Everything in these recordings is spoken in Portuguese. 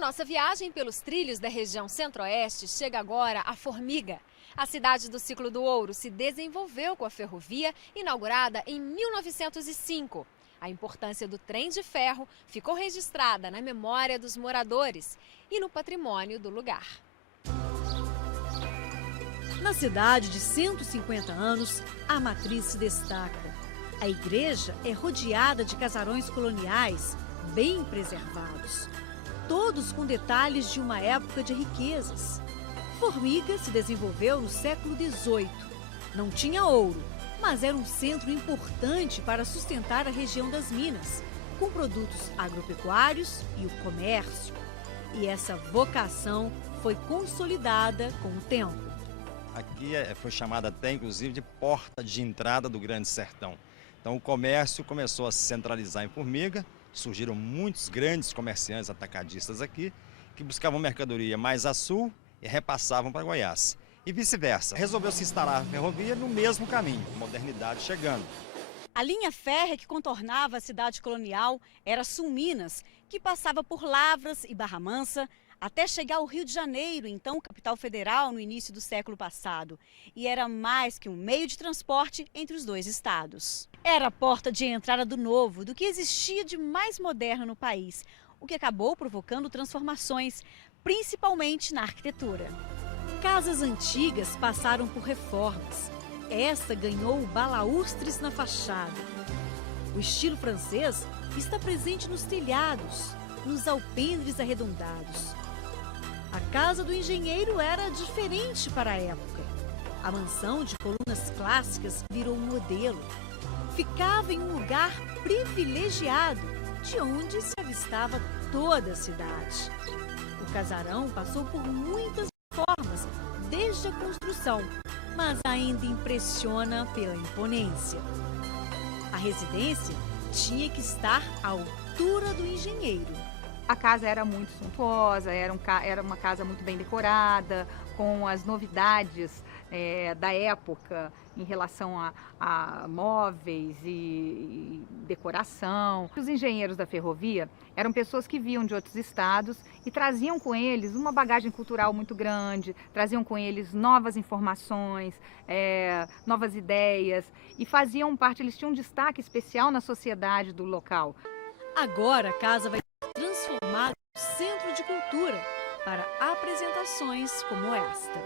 Nossa viagem pelos trilhos da região centro-oeste chega agora a Formiga. A cidade do Ciclo do Ouro se desenvolveu com a ferrovia inaugurada em 1905. A importância do trem de ferro ficou registrada na memória dos moradores e no patrimônio do lugar. Na cidade de 150 anos, a matriz se destaca. A igreja é rodeada de casarões coloniais bem preservados, todos com detalhes de uma época de riquezas. Formiga se desenvolveu no século XVIII. Não tinha ouro, mas era um centro importante para sustentar a região das Minas, com produtos agropecuários e o comércio. E essa vocação foi consolidada com o tempo. Aqui foi chamada até, inclusive, de porta de entrada do Grande Sertão. Então o comércio começou a se centralizar em Formiga, surgiram muitos grandes comerciantes atacadistas aqui, que buscavam mercadoria mais a sul e repassavam para Goiás. E vice-versa. Resolveu-se instalar a ferrovia no mesmo caminho, modernidade chegando. A linha férrea que contornava a cidade colonial era Sul-Minas, que passava por Lavras e Barra Mansa, até chegar ao Rio de Janeiro, então capital federal no início do século passado. E era mais que um meio de transporte entre os dois estados. Era a porta de entrada do novo, do que existia de mais moderno no país, o que acabou provocando transformações, principalmente na arquitetura. Casas antigas passaram por reformas. Esta ganhou balaústres na fachada. O estilo francês está presente nos telhados, nos alpendres arredondados. A casa do engenheiro era diferente para a época. A mansão de colunas clássicas virou um modelo. Ficava em um lugar privilegiado, de onde se avistava toda a cidade. O casarão passou por muitas reformas desde a construção, mas ainda impressiona pela imponência. A residência tinha que estar à altura do engenheiro. A casa era muito suntuosa, era uma casa muito bem decorada, com as novidades da época em relação a móveis e decoração. Os engenheiros da ferrovia eram pessoas que vinham de outros estados e traziam com eles uma bagagem cultural muito grande, traziam com eles novas informações, novas ideias e faziam parte, eles tinham um destaque especial na sociedade do local. Agora a casa vai ser transformada em centro de cultura para apresentações como esta.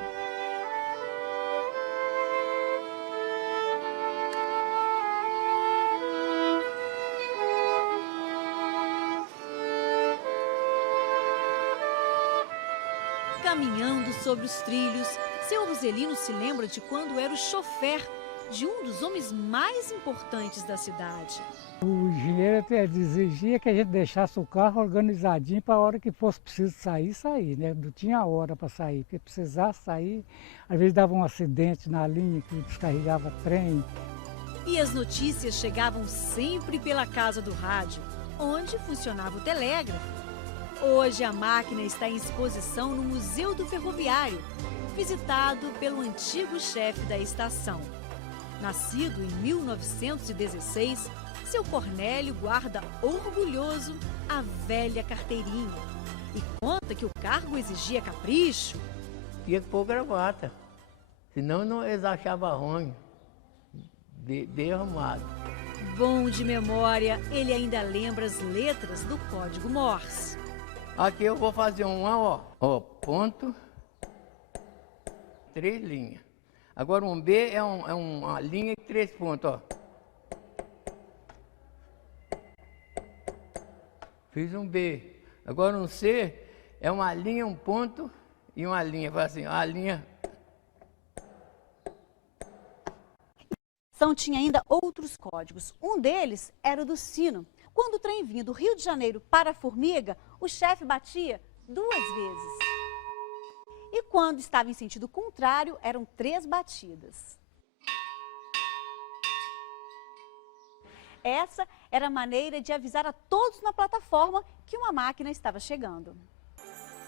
Caminhando sobre os trilhos, seu Roselino se lembra de quando era o chofer de um dos homens mais importantes da cidade. O engenheiro até exigia que a gente deixasse o carro organizadinho para a hora que fosse preciso sair, né? Não tinha hora para sair, porque precisasse sair, às vezes dava um acidente na linha que descarregava trem. E as notícias chegavam sempre pela casa do rádio, onde funcionava o telégrafo. Hoje a máquina está em exposição no Museu do Ferroviário, visitado pelo antigo chefe da estação. Nascido em 1916, seu Cornélio guarda orgulhoso a velha carteirinha e conta que o cargo exigia capricho. Tinha que pôr gravata, senão eles achavam ruim, bem arrumado. Bom de memória, ele ainda lembra as letras do código Morse. Aqui eu vou fazer uma, ó, ponto, 3 linhas. Agora um B é uma linha de 3 pontos, ó. Fiz um B. Agora um C é uma linha, um ponto e uma linha. Faz assim, a linha. São tinha ainda outros códigos. Um deles era o do sino. Quando o trem vinha do Rio de Janeiro para a Formiga, o chefe batia 2 vezes. E quando estava em sentido contrário, eram 3 batidas. Essa era a maneira de avisar a todos na plataforma que uma máquina estava chegando.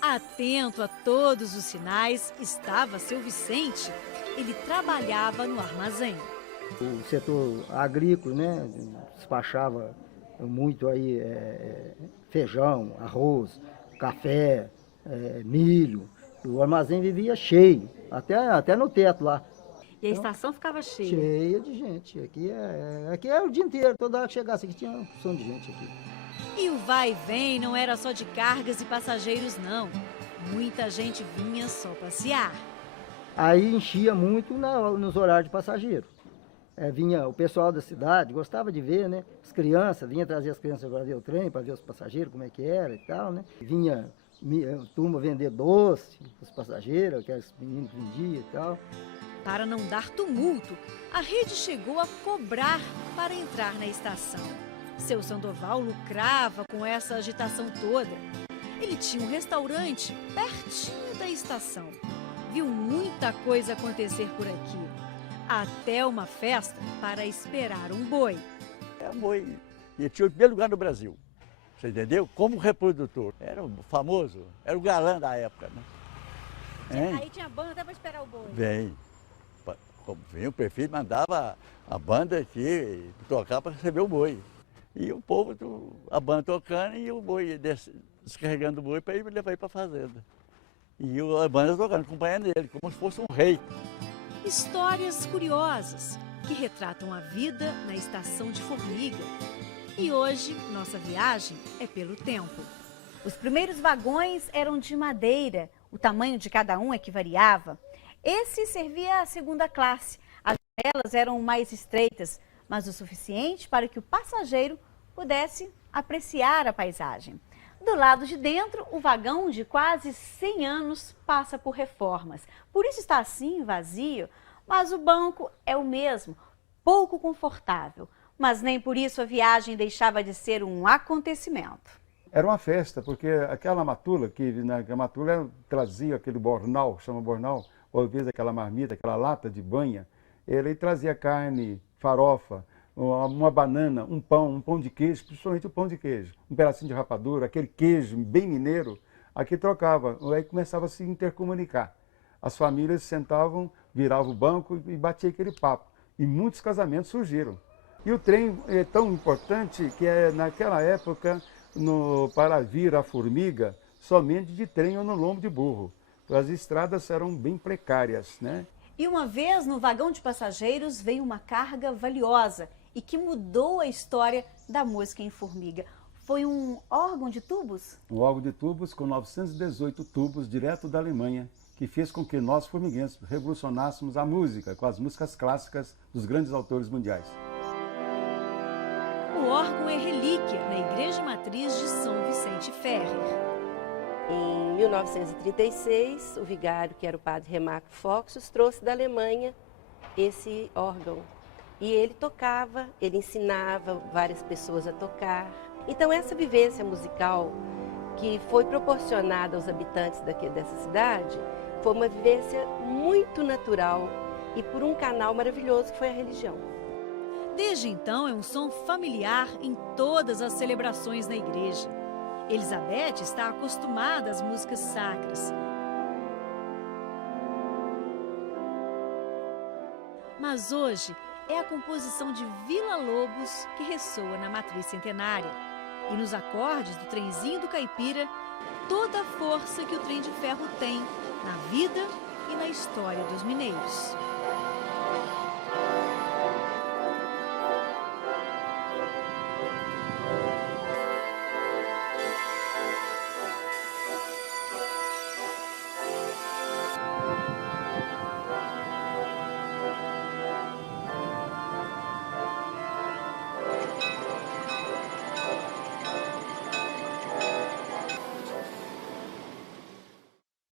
Atento a todos os sinais estava seu Vicente. Ele trabalhava no armazém. O setor agrícola, né, despachava muito aí feijão, arroz, café, milho. O armazém vivia cheio, até no teto lá. E a estação ficava cheia? Cheia de gente. Aqui é o dia inteiro, toda hora que chegasse aqui tinha uma porção de gente aqui. E o vai e vem não era só de cargas e passageiros, não. Muita gente vinha só passear. Aí enchia muito nos horários de passageiro. Vinha o pessoal da cidade, gostava de ver, né? As crianças, vinha trazer as crianças para ver o trem, para ver os passageiros, como é que era e tal, né? Vinha turma vender doce, os passageiros, aqueles meninos que vendiam e tal. Para não dar tumulto, a rede chegou a cobrar para entrar na estação. Seu Sandoval lucrava com essa agitação toda. Ele tinha um restaurante pertinho da estação. Viu muita coisa acontecer por aqui. Até uma festa para esperar um boi. Um boi. E tinha o primeiro lugar no Brasil. Você entendeu? Como reprodutor. Era o famoso, era o galã da época, né? Aí tinha banda até para esperar o boi. Vinha o prefeito, mandava a banda aqui tocar para receber o boi. E o povo, a banda tocando e o boi descarregando o boi para ele levar para a fazenda. E a banda tocando, acompanhando ele, como se fosse um rei. Histórias curiosas que retratam a vida na estação de Formiga. E hoje, nossa viagem é pelo tempo. Os primeiros vagões eram de madeira, o tamanho de cada um é que variava. Esse servia à segunda classe. As janelas eram mais estreitas, mas o suficiente para que o passageiro pudesse apreciar a paisagem. Do lado de dentro, o vagão de quase 100 anos passa por reformas. Por isso está assim, vazio, mas o banco é o mesmo, pouco confortável. Mas nem por isso a viagem deixava de ser um acontecimento. Era uma festa, porque aquela matula, a matula trazia aquele bornal, chama bornal, ou às vezes aquela marmita, aquela lata de banha, ele trazia carne, farofa, uma banana, um pão de queijo, principalmente o pão de queijo, um pedacinho de rapadura, aquele queijo bem mineiro, aqui trocava, aí começava a se intercomunicar. As famílias sentavam, viravam o banco e batiam aquele papo. E muitos casamentos surgiram. E o trem é tão importante que naquela época, para vir a Formiga, somente de trem ou no lombo de burro. As estradas eram bem precárias, né? E uma vez no vagão de passageiros veio uma carga valiosa e que mudou a história da música em Formiga. Foi um órgão de tubos? Um órgão de tubos com 918 tubos direto da Alemanha, que fez com que nós, formiguenses, revolucionássemos a música com as músicas clássicas dos grandes autores mundiais. O órgão é relíquia na Igreja Matriz de São Vicente Ferrer. Em 1936, o vigário, que era o padre Remarco Foxus, trouxe da Alemanha esse órgão. E ele tocava, ele ensinava várias pessoas a tocar. Então essa vivência musical que foi proporcionada aos habitantes dessa cidade foi uma vivência muito natural e por um canal maravilhoso que foi a religião. Desde então é um som familiar em todas as celebrações na igreja. Elizabeth está acostumada às músicas sacras. Mas hoje é a composição de Vila Lobos que ressoa na matriz centenária. E nos acordes do trenzinho do Caipira, toda a força que o trem de ferro tem na vida e na história dos mineiros.